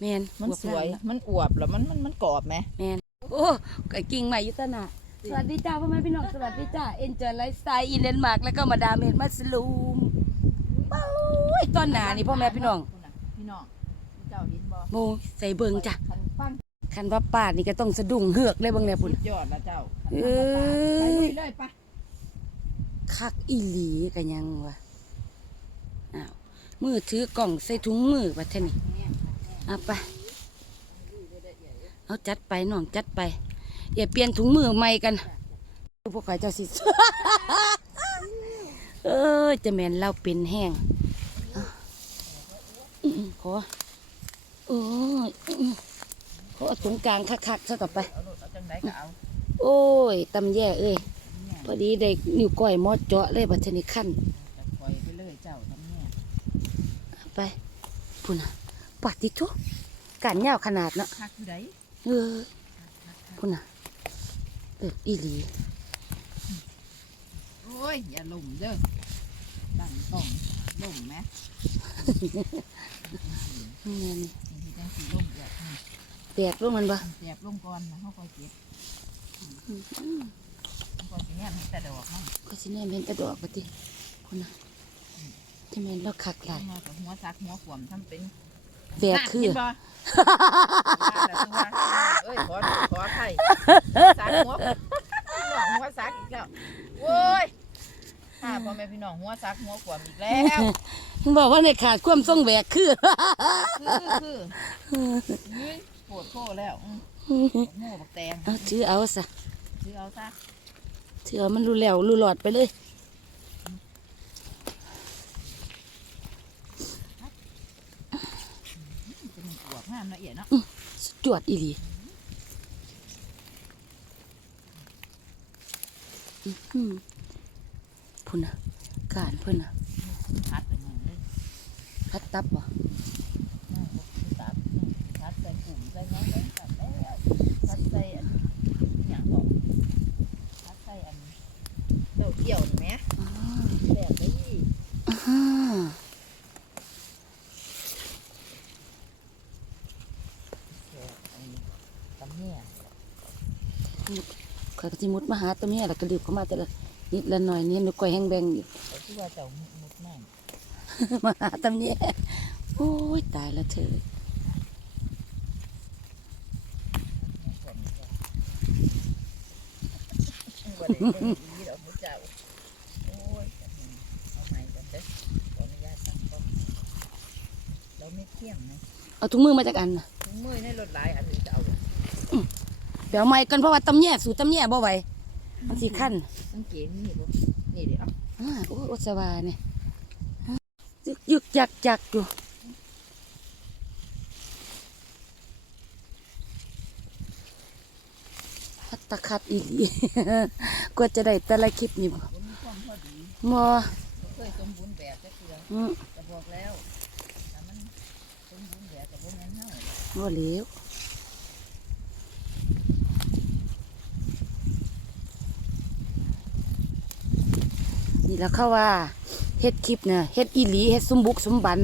แมนมันสวย มันอวบแล้วมันมันมันกรอบไหมแมนโอ้ไก่กิ่งใหม่ยุตนาสวัสดีจ้าพ่อแม่พี่น้องสวัสดีจ้าเอ็นจอยไลฟ์สไตล์อีเลนมาร์กแล้วก็มาดามเห็นมัสลูมเป้ยต้นหนานี่พ่อแม่พี่น้องพี่น้องเจ้าเห็นบ่โมใส่เบิงจ้ะคันฟังคันว่าป้านี่ก็ต้องสะดุ้งเหือกเลยเบิงเนี่ยพุ่นสุดยอดแล้วเจ้าเอ้ยไปลุยเลยไปคักอีหลีกันยังวะอ้าวมือถือกล่องใส่ถุงมือไปเท่านี้ เอาไป เอาจัดไปน้องจัดไป อย่าเปลี่ยนถุงมือใหม่กันพวกใครเจ้าสิเอ้ยจะแม่นเราเป็นแห้งเอาอื้อขอโอ้ยอื้อขอเอาตรงกลางคักๆซะต่อไปเอาโลดเอาจังไดก็เอาโอ้ยตำแย่เอ้ยพอดีได้นิ้วก้อยมอดเจาะเลยบัดเทนี้ขั้นจะปล่อยไปเลยเจ้าทำเนี่ยเอาไปพุ่นน่ะ ปัดติทุการยาวขนาดเนาะคักอยู่ไดเออพุ่นน่ะเอิดอีหลี โอ้ย อย่าลุ่มเด้อดังต้องลุ่มไหมนี่นี่นี่ที่จังสีลุ่มแบบนี้แตกลงมันบ่เสียบลงก่อนนะเขาคอยเก็บเขาคอยสิแนมให้แต่ดอกมันก็สิแน่เห็นแตะดอกปฏิพุ่นน่ะที่แม่นเราคักหลายมากับหัวซักหัวขวมทำเป็น แตกคือน่ะเห็นบ่เอ้ยขอขอไข่ซักหัวพี่น้องหัวซักอีกแล้วโว้ยถ้าพ่อแม่พี่น้องหัวซักหัวขวมอีกแล้วมึงบอกว่าในขาดความทรงแหวกคือ คือคือยืยปวดโคแล้วอืมโม่บักแตงเอาถือเอาซะซื้อเอาซะถือเอามันรู้แล้วรู้หลอดไปเลย จะมีปวดงามละเอียดเนาะ สุดจ วดอีหลีอื้อหือพุ่นน่ะการเพิ่นน่ะพัดไปหนึ่งเลยพัดตับบ่น่าบ่คือตับอืมพัดใส่กลุ่มใส่น้องเล่นตับแล้วพัดใส่อันอหย่างบอกพัดใส่อันเต้าเกี่ยวนี่ไหมอ๋อแบบนี้ อ่าฮะ แบบอันตำเนี่ย ข้อยก็สิมุดมาหาตัวเนี้ยแล้วก็รีบเข้ามาแต่ละนิดละหน่อยนี่หนูก้อยแห้งแบงอยู่เขาชื่อว่าเจ้ามุดแม่งมาหาตำเนี้ยโอ้ยตายแล้วเธอเอาโอ้ยจับมือเอาใหม่กันเด้อขออนุกล้องเราไม่เที่ยงนะเอาถุงมือมาจากอันนะ ดี๋ยวเอาไม้กันเพราะว่าตำเนี้ยสู่ตำเนี้ยบ่ไหวมันสิขั้นสังเกตนี่บ่นี่เดี๋ยวเอาอ่าโอ้ยอุตสวาเนี่ยยึกยึกยักยักอยู่พัตตะคัดอีหลีกว่าจะได้แต่ละคลิปนี่บ่ผมมีความพอดีมอบ่เคยสมบูรณ์แบบจะเทื่ออืมจะบอกแล้วถ้ามันสมบูรณ์แบบกับพวกนั้นเฮาบ่เหลว นี่แล้วเขาว่าเฮ็ดคลิปเนี่ยเฮ็ดอีหลีเฮ็ดสมบุกสมบัน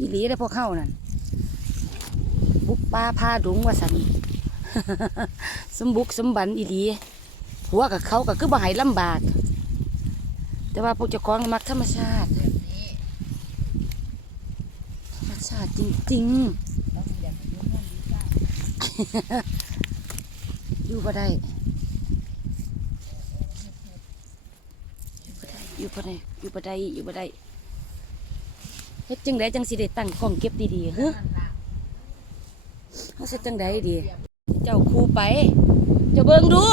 อีหลีได้พวกเข้านั่นบุกป่าพาดงว่าสันสมบุกสมบันอีหลีหัวกับเขาก็คือบ่หายลำบาก แต่ว่าพวกเจ้าของมักธรรมชาติธรรมชาติจริงๆอยู่บ่ได้ อยู่ปะได้อยู่ปะไดอยู่ปะไดเฮ็ดจังไดจังสิได้ตั้งกล้องเก็บดีๆเฮ้อเฮาสิจังไดดี เจ้าครูไป เจ้าเบิ่งดู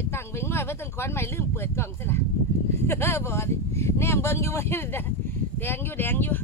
ไปตั้งเวงน้อยไว้ตั้งคอนใหม่ลืมเปิดกล่องซะละบ่ดิแนมเบิ่งอยู่ไว้นะแดงอยู่แดงอยู่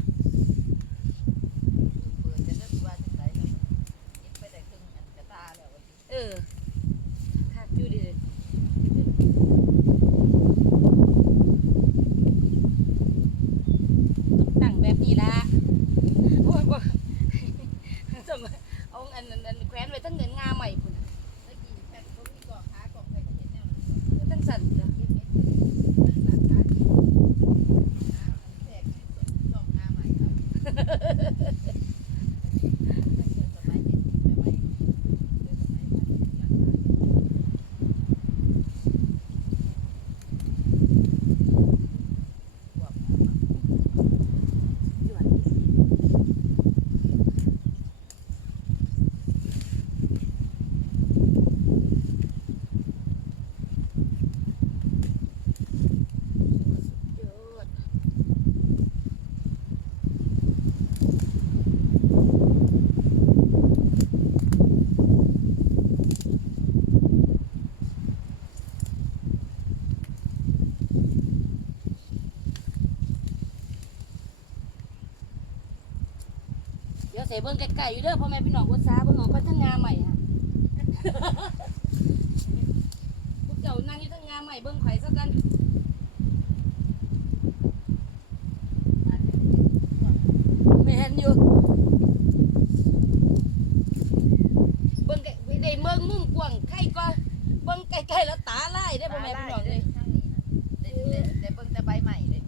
เดี๋ยวใส่เบิ้งไก่ๆอยู่เด้อพ่อแม่พี่น้องอุตสาห์เบิ้งเออกก็ทั้งงาใหม่ฮะ พวกเจ้านั่งอยู่ทั้งงาใหม่เบิ้งไข่ซะกันนี้บวก ไม่เห็นอยู่เบิ้งไก่ได้เบิ้งมุมกว้างไข่ก็เบิ้งไก่ๆแล้วตาลาย ได้อพ่แม่พี่น้องเลยได้ได้ได้เบิ่งแต่ใบใหม่เลย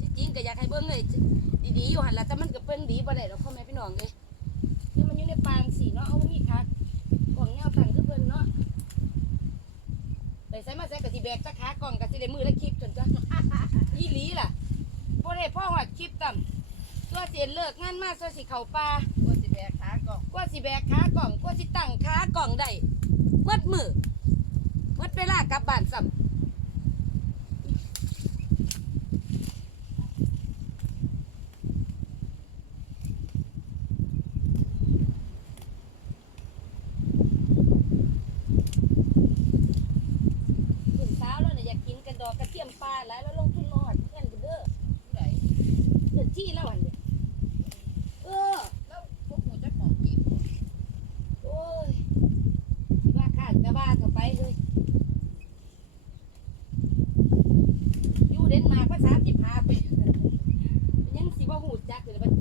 ที่จริงก็อยากให้เบิ้งเลยดีๆอยู่หันละแต่มันก็เบิ้งดีบ่ได้หรอกพ่อแม่พี่น้องเลยนี่มันอยู่ในปางสีเนาะเอามีคักกล่องเงาตั้งคือเพิ่นเนาะไปใส่มาใส่กะสิแบกจักขากล่องกะสิได้มือละคลิปจนจ้ะ อีหลีล่ะบ่ได้พ่อหอด คลิปต่ำตัวเสียนเลิกงานมาตัวสิเข้าป่ากลัวสิแบกขากล่องกว่าสิแบกขากล่องกว่าสิตั้งขากล่องได้เมดมือเมดเวลากลับบ้านซ้ำถึงเช้าแล้วเนี่ยอยากกินกันดอกกระเทียมปลาหลายแล้วลงทุนมาหอดเพื่อนกันเด้อ ผู้ใด เดือดที่แล้วอันเดียเออ แล้วพวกหมูจักของกิน โอ้ยสิว่าขาดกระบ้าเข้าไปเลยอยู่เดนมาร์กภาษาที่พาไปยังสิบ่หูจักเลยบัด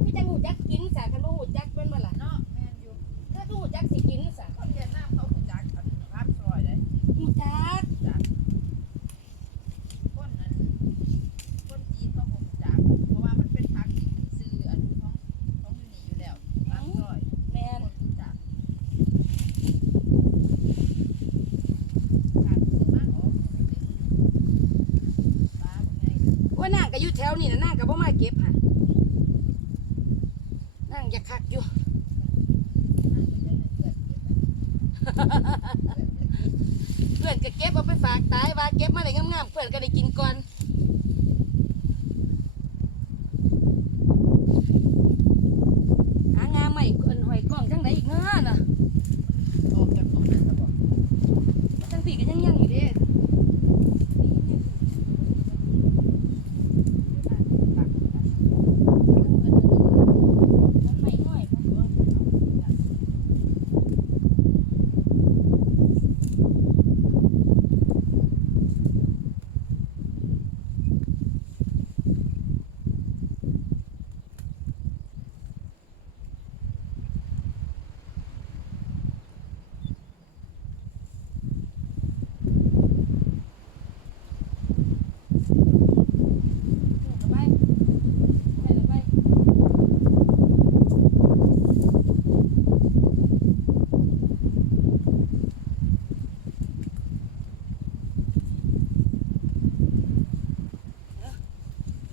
คือจังหูจักกินสาคันบ่หูจักเป็นบ่ล่ะ เนาะแม่นอยู่ ถ้าหู จักสิกินสา คนเวียดนามเขาผู้จักอันภาพซอยเลย หูจัก จักคนนั้นคนจีนเขาบ่รู้จัก เพราะว่ามันเป็นผักที่ซื้ออันของของอยู่นี่อยู่แล้วภาพซอย แม่ คน นรู้จักการซื้อมาออกปลาบ่ไง ว่านางก็อยู่แถวนี่นะนางก็บ่มาเก็บหั่นนางอยากคักอยู่ น่าจะได้ให้เพื่อนเก็บไว้ เพื่อนกินเก็เก็บเอาไปฝากตายว่าเก็บมาได้งามๆเพื่อนก็ได้กินก่อนหางามใหม่อันหอยกล้องทั้งไหนอีกเนาะน่ะ ออกจากตรงนั้นจะบอก ทั้งปีก็ยังยังอยู่เด้มันไม่น้อยพอตัวถูกกับไปไปแล้วไป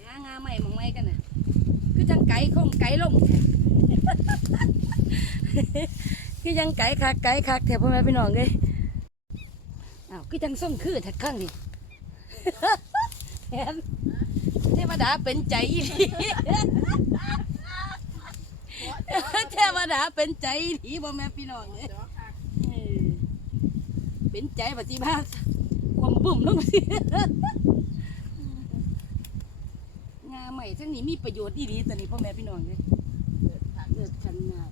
หางาใหม่มองไม่กันน่ะ คือจังไก่คงไก่ลง คือจังไก่คักไก่คักแถวพ่อแม่พี่น้องเลยอ้าวคือจังส่งคือถักข้างดิแถมได้ว่าดาเป็นใจอีหลีเทวดาเป็นใจอีหลีบ่แม่พี่น้องเลยเออเป็นใจปฏิบัติความบุ่มลงสิงาใหม่ทั้งนี้มีประโยชน์อีหลีตอนนี้พ่อแม่พี่น้องเลยเลิศขนนี้มา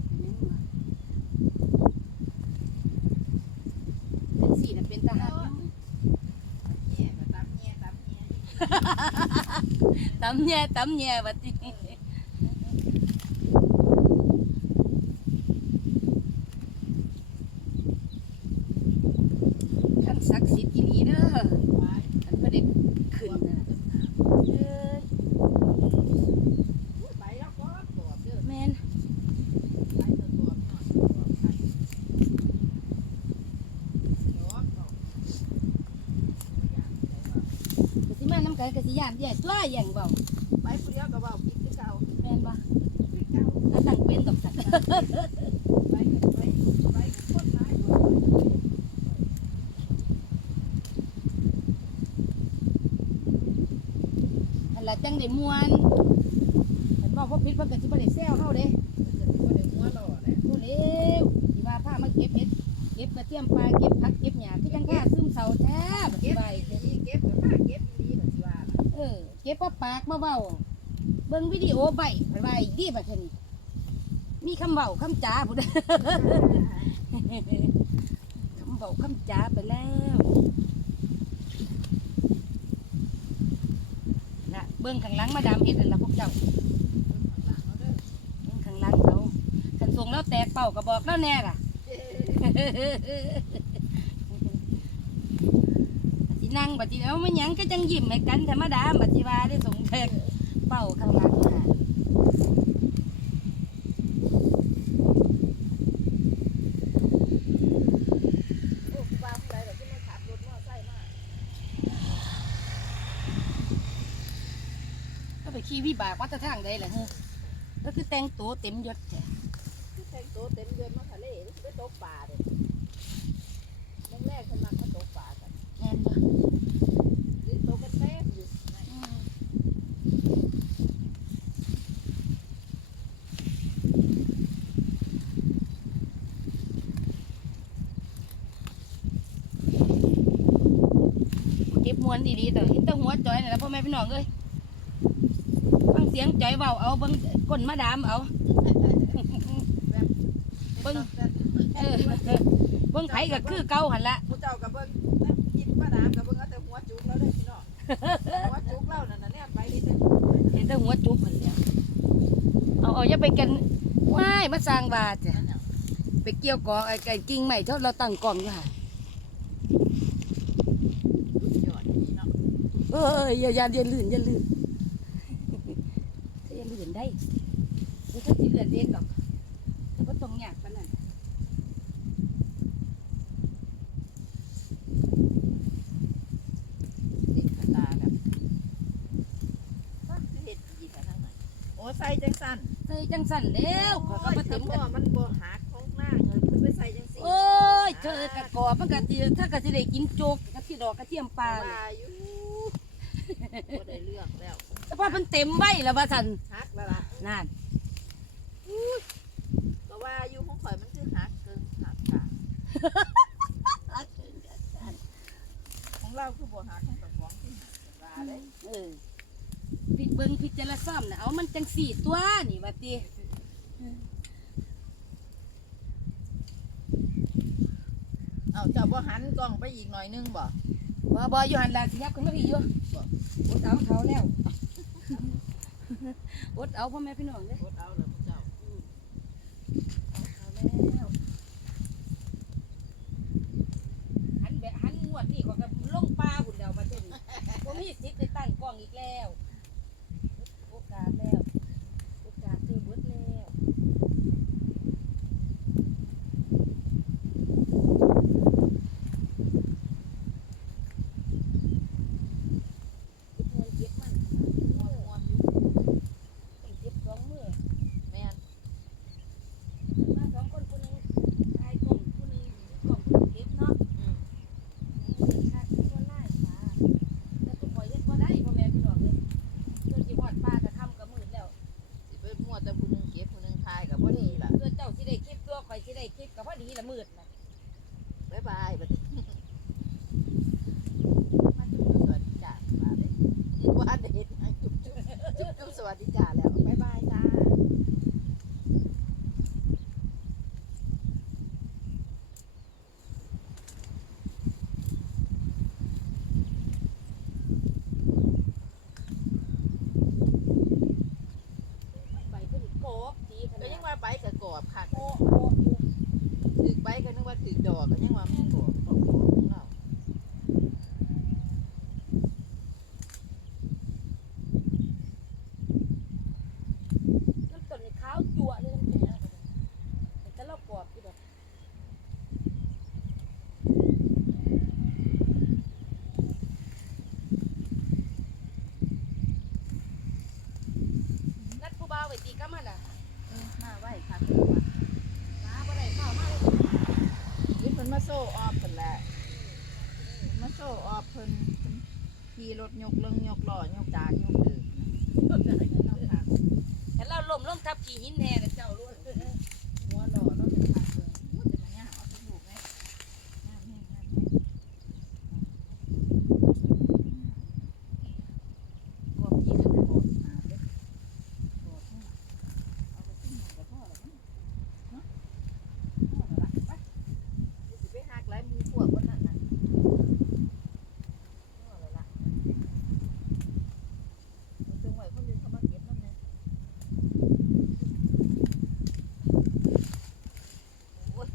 เป็ นสีน่ะเป็นทหารตำแย่ตำแย่บัดนี้ท่านศักดิ์สิทธิ์อีหลีเด้อท่านบ่ได้ขึ้นนะเอ้ยแม่น กสิมาน้ำกันกสิ ยานใหญ่ตัวใหญ่เบาไปผู้เดียวก็เว้าผิดคือเก่าแม่นบ่คือเก่าถ้าตั้งเป็นตกสัตว์ไปไปไปคนร้ายคนอันละจังได้ม่วนอันบอกว่าผิดเพิ่นก็สิบ่ได้แซวเฮาเด้จะสิบได้หัวหล่อแหละโอ้เลวสิว่าพามาเก็บเห็ดเก็บกระเทียมปลาเก็บผักเก็บหญ้าคือจังค่าซึมเศร้าแท้บัดเก็นี้บไป เก็บปปากมาเว้าเบิ่งวิดีโอใบไปไว้อีกดีบัดนี้มีคำเว้าคำจาพุ่นคำเว้าคำจาไปแล้วนะเบิ่งข้างหลังมาดามเฮ็ดนั่นละพวกเจ้าข้างหล่างเขาขันทรงแล้วแตกเป่าก็บอกแล้วแน่ล่ะ นั่งบัดทีเอาไม่หยังก็จังยิ้มให้กันธรรมดาบัดทีว่าได้สงแตกเป่าข้างหลังน่ะโอ้ครูบาผู้ใดล่ะที่มาขับรถมอไซค์มาก็ไปขี่วิบากวัดแตะทางใดล่ะเฮ้อก็คือแต่งตัวเต็มยศแท้ คือแต่งตัวเต็มเดือนมาทะเลนี่สิไปตกปลาเด้แรกๆเพิ่นมักมาตกปลากัน แม่นบ่ นี่ตกกันเต็มอยู่นะ อืมเก็บม วนดีๆแต่เห็นแต่หัวจอยนี่นแหละพ่อแม่พี่น้องเอ้ยฟังเสียงจอยเบาเอาเบิ่งก้นมาดามเอาเบิ่งเออเบิ่งไผก็คือเก่าหันละผู้เจ้ากับเบิ้งน้ำกินป้าดามกับเบิ้งเอาแต่หัวจุกแล้วเด้อพี่น้องหัวจุกเล่านั่นน่ะเนี่ยไปนี่แต่เห็นแต่หัวจุกหันแหล้วเอาเอาอย่าไปกันว้ายมาสร้างบาดจ้ะนั่นน่ะไปเกี่ยวกอไอ้ไก่กิ่งใหม่เท่าเราตั้งกล่องอยู่ค่ะ สุดยอดนี่เนาะ เอ้ยอย่าอย่าอย่าลื่นอย่าลื่นถ้าอย่าลื่นได้เดี๋ยวถ้าสิเลื่อนเองดอกแต่ก็ต้องยากปานนั้นติดขนาดแบบฟักเฮ็ดอีกอะทั้งนั้นโอ้ใส่จังสั่นใส่จังสั่นแล้วขอยก็มาเต็มกัน โอ้ยฉพาะมันบ่หักของหน้าเงินเพิ่นไปใส่จังซี่โอ้ยเธอกระกอบมันกะสิถ้ากะสิได้กินโจกกะสิดอกกระเทียมปลาว่าอยู่ บ่ได้เลือกแล้วแต่พอมันเต็มใบแล้วว่าซั่นหักแล้วล่ะนั่นก็ว่าอยู่ของข่อยมันคือหักเกินหักกะของเราคือบ่หักของเจ้าของที่หักว่าได้เออพิเบิ่งพิจารณาซ้ำน่ะเอามันจังสี่ตัวนี่ว่าติเอาเจ้าบ่หันกล้องไปอีกหน่อยนึงบ่บ่บ่อยู่หันล่ะสิยับขึ้นมาพี่อยู่ อดเอาเขาแล้วอดเอาพ่อแม่พี่น้องเลย อดเอาแล้วเจ้า เอาแล้วหันแบบหันงวดนี่ก็กับลงปลาพุ่นแล้วบัดนี้บ่มีสิทธิ์ได้ตั้งกล้องอีกแล้ว โอกาสแล้ว โอกาสคือเบิดแล้วเก็บมวนเก็บมันขนาดนี้ ม่วนๆอยู่ ต้องเก็บสองมือ ก็พอดีละมืดนะ บ๊ายบายบัดนี้มาจุ๊บจุ๊บสวัสดีจ้ามาเลยว่าเด็ดนะจุ๊บจุ๊บจุ๊บจุ๊บสวัสดีจ้าแล้วบ๊ายบายจ้า ไปขึ้นโกบดีข ก็ นาด ยังว่าใบกระก อบค่ะถือใบก็นึกว่าถือดอกก็ยังว่ามันบอบของเรา น้ำต้นนี่ขาวจั่วเลยน้ำแข็งแต่เรากรอบอยู่แบบนัดผู้บ่าวไว้ตีกับมันอะ เออมาไหวค่ะเพิ่นว่า มาบ่ได้เข้ามาเลย เดี๋ยวเพิ่นมาโซ่ออฟเพิ่นแหละเพิ่นมาโซ่ออฟเพิ่นเพิ่นขี่รถยกเลิงยกล้อยกจานยกเดินน้องค่ะแต่เราล้มลงทับขี้หินแน่นะเจ้ารู้หัวหล่อเราเป็นทางเบิ่งอู้จะมาย่างเอาไปลูกไหมย่างแห้งย่างแห้งกอบยี่ขนาดกอบหนาเด้อกอบเนี่ยเอาไปขึ้นมากับพ่อแล้วมั้งเนาะพ่อแล้วล่ะไปสิไปหักหลายมือพวกคนนั้นน่ะพ่อแล้วล่ะเอาจงไว้คนอื่นเขามาเก็บน้ำเนี่ย โอ้ย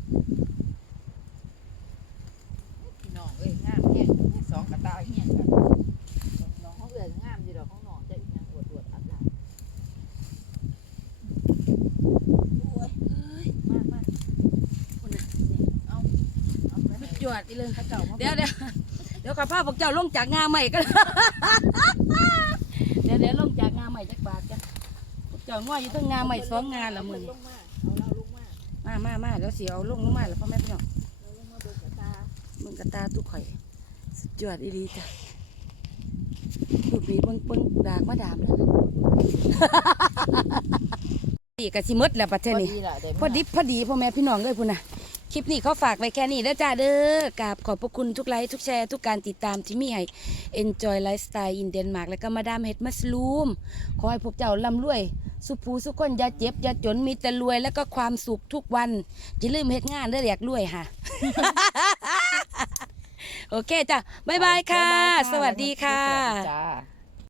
พี่น้องเอ้ยงามแห้งสองกระตายแห้งกันน้องเขาเอ้ยงามดีดอกของน้องจะอีกอย่างอวดอวดอัดหลายโอ้ยมามา คนน่ะ นี่เอาเอาไปให้ จว ดอีเลยเขาเจ้ามาเดี๋ยวเดี๋ยวเดี๋ยวข้าพาพวกเจ้าลงจากงาใหม่กันเดี๋ยวเดี๋ยวลงจากงาใหม่จักบาทจ้ะพวกเจ้าง่อยอยู่ทั้งงาใหม่สองงาละมือลงมาเอาเราลงมามามามาเดี๋ยวสิเอาลงลงมาแล้วพ่อแม่พี่น้องเราลงมาเบิ่งกระตามึงกระตาตุกข่อยสุดยอดอีดีจ้ะลูกนี้เบิ่งเบิ่งดากมาดามแล้วดีกะสิหมดแล้วประเทศนี้พอดีล่ะได้พอดิบพอดีพ่อแม่พี่น้องเลยพุ่นนะ คลิปนี้เขาฝากไว้แค่นี้แล้วจ้าเด้อกราบขอบพระคุณทุกไลค์ทุกแชร์ทุกการติดตามที่มีให้ Enjoy Lifestyle in Denmark และก็มาดามเฮ็ดมัสลูม ขอให้พวกเจ้าร่ำรวย สุขภูสุขคนอย่าเจ็บอย่าจนมีแต่รวยแล้วก็ความสุขทุกวันอย่าลืมเฮ็ดงานเด้ออยากรวยค่ะ โอเคจ้ะบ๊ายบายค่ะ สวัสดีค่ะสวัสดีจ้า